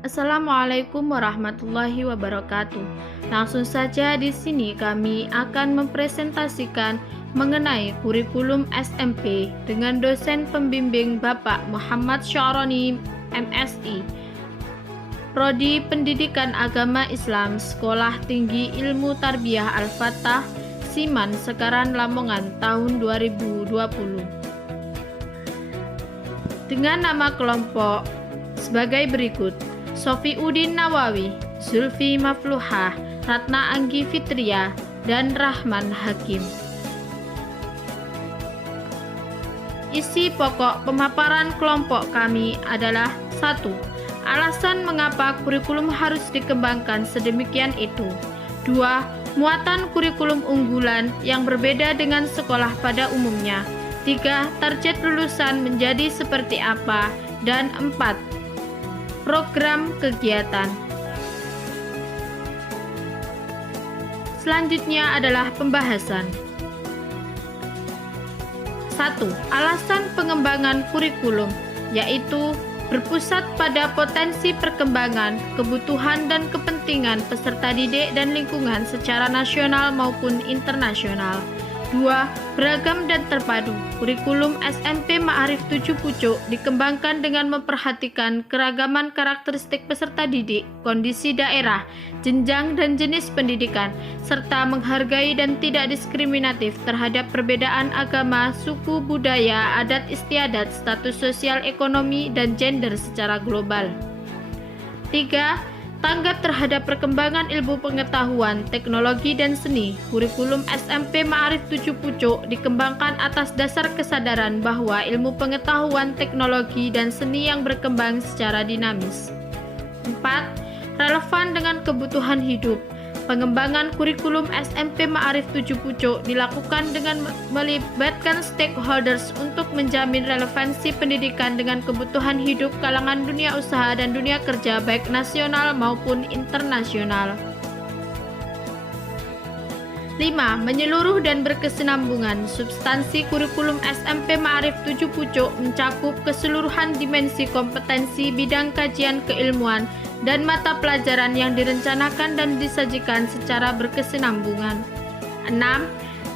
Assalamualaikum warahmatullahi wabarakatuh. Langsung saja di sini kami akan mempresentasikan mengenai kurikulum SMP dengan dosen pembimbing Bapak Muhammad Sya'roni, MSI, Prodi Pendidikan Agama Islam, Sekolah Tinggi Ilmu Tarbiyah Al-Fatah, Siman, Sekaran, Lamongan, tahun 2020. Dengan nama kelompok sebagai berikut: Sofiuddin Nawawi, Zulfi Mafluhah, Ratna Anggi Fitria, dan Rahman Hakim. Isi pokok pemaparan kelompok kami adalah: 1. Alasan mengapa kurikulum harus dikembangkan sedemikian itu. 2. Muatan kurikulum unggulan yang berbeda dengan sekolah pada umumnya. 3. Target lulusan menjadi seperti apa. Dan 4. Program kegiatan. Selanjutnya adalah pembahasan. 1. Alasan pengembangan kurikulum, yaitu berpusat pada potensi perkembangan, kebutuhan dan kepentingan peserta didik dan lingkungan secara nasional maupun internasional. 2. Beragam dan terpadu. Kurikulum SMP Ma'arif 7 Pucuk dikembangkan dengan memperhatikan keragaman karakteristik peserta didik, kondisi daerah, jenjang dan jenis pendidikan, serta menghargai dan tidak diskriminatif terhadap perbedaan agama, suku, budaya, adat istiadat, status sosial ekonomi, dan gender secara global. 3. Tanggap terhadap perkembangan ilmu pengetahuan, teknologi, dan seni. Kurikulum SMP Ma'arif 7 Pucuk dikembangkan atas dasar kesadaran bahwa ilmu pengetahuan, teknologi, dan seni yang berkembang secara dinamis. 4. Relevan dengan kebutuhan hidup. Pengembangan kurikulum SMP Ma'arif 7 Pucuk dilakukan dengan melibatkan stakeholders untuk menjamin relevansi pendidikan dengan kebutuhan hidup kalangan dunia usaha dan dunia kerja baik nasional maupun internasional. 5. Menyeluruh dan berkesinambungan. Substansi kurikulum SMP Ma'arif 7 Pucuk mencakup keseluruhan dimensi kompetensi bidang kajian keilmuan dan mata pelajaran yang direncanakan dan disajikan secara berkesinambungan. 6.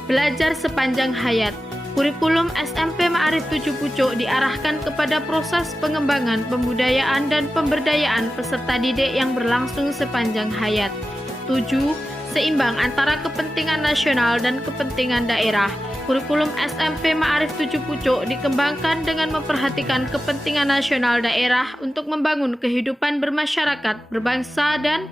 Belajar sepanjang hayat. Kurikulum SMP Ma'arif 7 Pucuk diarahkan kepada proses pengembangan, pembudayaan, dan pemberdayaan peserta didik yang berlangsung sepanjang hayat. 7. Seimbang antara kepentingan nasional dan kepentingan daerah. Kurikulum SMP Ma'arif 7 Pucuk dikembangkan dengan memperhatikan kepentingan nasional daerah untuk membangun kehidupan bermasyarakat, berbangsa, dan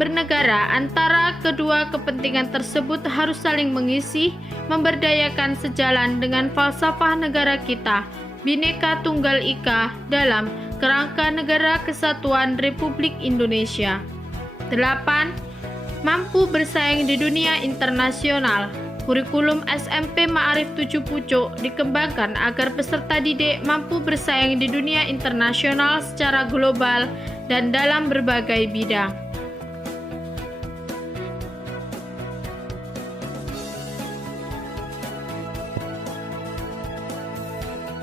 bernegara. Antara kedua kepentingan tersebut harus saling mengisi, memberdayakan sejalan dengan falsafah negara kita, Bhinneka Tunggal Ika, dalam kerangka Negara Kesatuan Republik Indonesia. 8. Mampu bersaing di dunia internasional. Kurikulum SMP Ma'arif 7 Pucuk dikembangkan agar peserta didik mampu bersaing di dunia internasional secara global dan dalam berbagai bidang.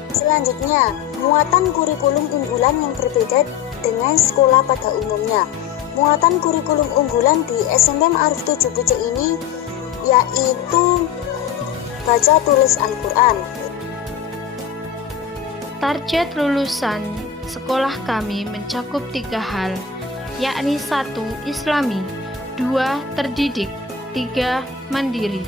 Selanjutnya, muatan kurikulum unggulan yang berbeda dengan sekolah pada umumnya. Muatan kurikulum unggulan di SMP Ma'arif 7 Pucuk ini yaitu baca tulis Al-Quran. Target lulusan sekolah kami mencakup 3 hal, yakni 1. Islami, 2. Terdidik, 3. Mandiri.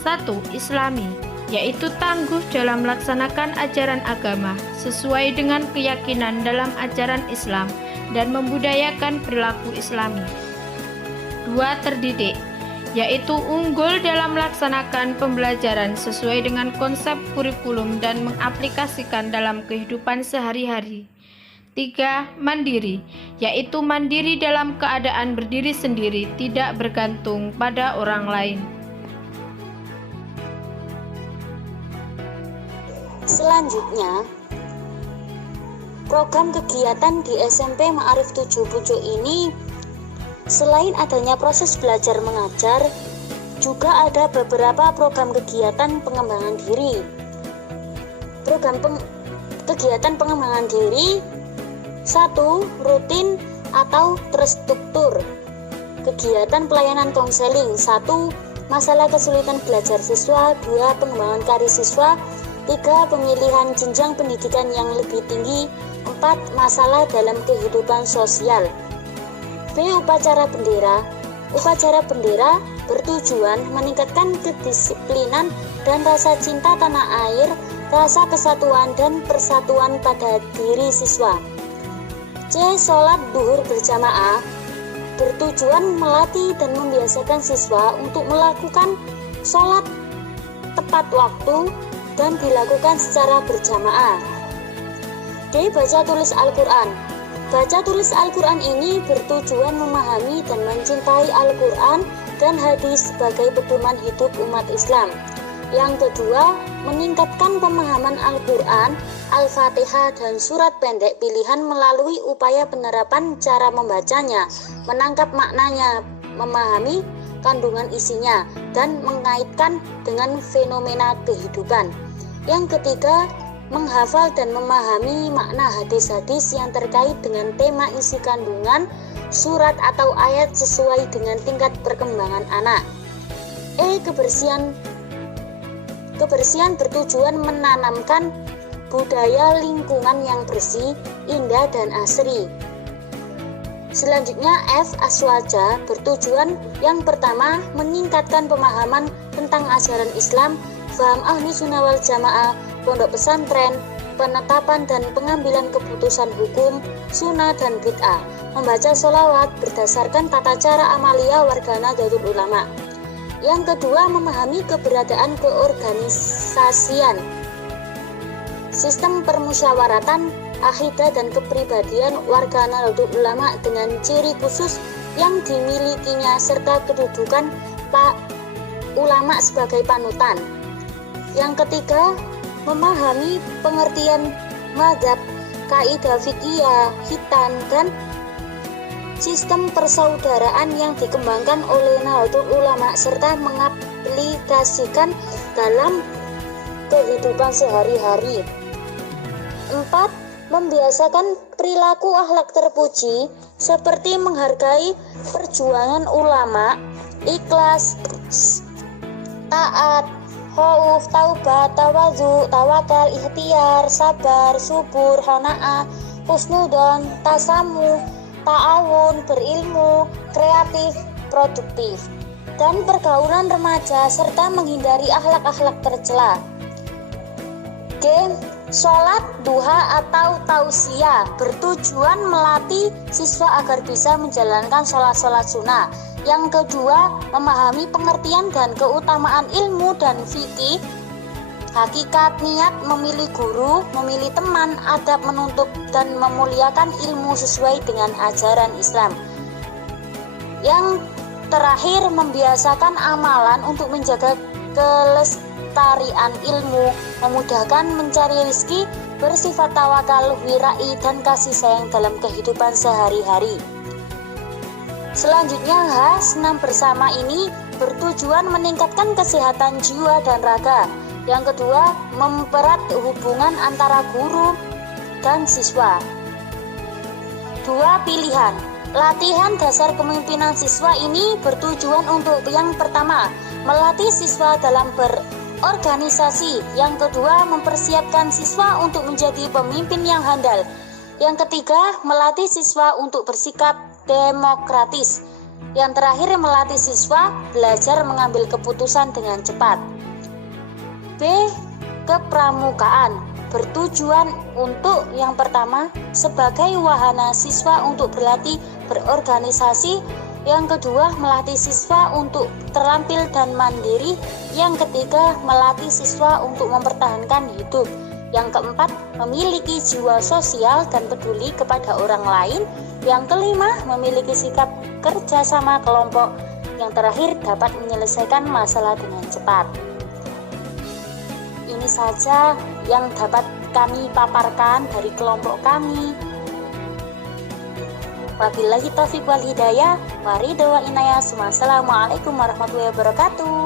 1. Islami, yaitu tangguh dalam melaksanakan ajaran agama sesuai dengan keyakinan dalam ajaran Islam dan membudayakan perilaku Islami. 2. Terdidik, yaitu unggul dalam melaksanakan pembelajaran sesuai dengan konsep kurikulum dan mengaplikasikan dalam kehidupan sehari-hari. 3. Mandiri, yaitu mandiri dalam keadaan berdiri sendiri, tidak bergantung pada orang lain. Selanjutnya, program kegiatan di SMP Ma'arif 7 Pucuk ini selain adanya proses belajar mengajar, juga ada beberapa program kegiatan pengembangan diri. Kegiatan pengembangan diri 1. Rutin atau terstruktur. Kegiatan pelayanan konseling. 1. Masalah kesulitan belajar siswa. 2. Pengembangan karir siswa. 3. Pemilihan jenjang pendidikan yang lebih tinggi. 4. Masalah dalam kehidupan sosial. B. Upacara bendera. Upacara bendera bertujuan meningkatkan kedisiplinan dan rasa cinta tanah air, rasa kesatuan dan persatuan pada diri siswa. C. Sholat duhur berjamaah bertujuan melatih dan membiasakan siswa untuk melakukan sholat tepat waktu dan dilakukan secara berjamaah. D. Baca tulis Al-Quran. Baca tulis Al-Quran ini bertujuan memahami dan mencintai Al-Quran dan hadis sebagai pedoman hidup umat Islam. Yang kedua, meningkatkan pemahaman Al-Quran, Al-Fatihah dan surat pendek pilihan melalui upaya penerapan cara membacanya, menangkap maknanya, memahami kandungan isinya, dan mengaitkan dengan fenomena kehidupan. Yang ketiga, menghafal dan memahami makna hadis-hadis yang terkait dengan tema isi kandungan surat atau ayat sesuai dengan tingkat perkembangan anak. E. Kebersihan bertujuan menanamkan budaya lingkungan yang bersih, indah, dan asri. Selanjutnya F. Aswaja bertujuan yang pertama meningkatkan pemahaman tentang ajaran Islam, faham Ahlus Sunnah wal Jamaah, pondok pesantren, penetapan dan pengambilan keputusan hukum, sunnah dan bid'ah, membaca sholawat berdasarkan tata cara amalia warga Nahdlatul Ulama. Yang kedua, memahami keberadaan keorganisasian, sistem permusyawaratan, akidah dan kepribadian warga Nahdlatul Ulama dengan ciri khusus yang dimilikinya serta kedudukan ulama sebagai panutan. Yang ketiga, memahami pengertian mazhab, kaidah fikih, hitan dan sistem persaudaraan yang dikembangkan oleh Nahdlatul Ulama serta mengaplikasikan dalam kehidupan sehari-hari. 4. Membiasakan perilaku akhlak terpuji seperti menghargai perjuangan ulama, ikhlas, taat, khauf, taubat, tawadhu, tawakal, ikhtiar, sabar, subur, qanaah, husnudon, tasamuh, ta'awun, berilmu, kreatif, produktif, dan pergaulan remaja serta menghindari akhlak-akhlak tercela. G. Sholat duha atau tausiah bertujuan melatih siswa agar bisa menjalankan sholat-sholat sunnah. Yang kedua, memahami pengertian dan keutamaan ilmu dan fikih, hakikat, niat, memilih guru, memilih teman, adab menuntut dan memuliakan ilmu sesuai dengan ajaran Islam. Yang terakhir, membiasakan amalan untuk menjaga kelestarian ilmu, memudahkan mencari rezeki, bersifat tawakal, wirai, dan kasih sayang dalam kehidupan sehari-hari. Selanjutnya, senam bersama ini bertujuan meningkatkan kesehatan jiwa dan raga. Yang kedua, mempererat hubungan antara guru dan siswa. 2. Pilihan. Latihan dasar kepemimpinan siswa ini bertujuan untuk yang pertama, melatih siswa dalam berorganisasi. Yang kedua, mempersiapkan siswa untuk menjadi pemimpin yang handal. Yang ketiga, melatih siswa untuk bersikap demokratis. Yang terakhir, melatih siswa belajar mengambil keputusan dengan cepat. B. Kepramukaan bertujuan untuk yang pertama sebagai wahana siswa untuk berlatih berorganisasi. Yang kedua, melatih siswa untuk terampil dan mandiri. Yang ketiga, melatih siswa untuk mempertahankan hidup. Yang keempat, memiliki jiwa sosial dan peduli kepada orang lain. Yang kelima, memiliki sikap kerjasama kelompok. Yang terakhir, dapat menyelesaikan masalah dengan cepat. Ini saja yang dapat kami paparkan dari kelompok kami. Wabillahi taufiq wal hidayah. Waridho wa inayah. Wassalamualaikum warahmatullahi wabarakatuh.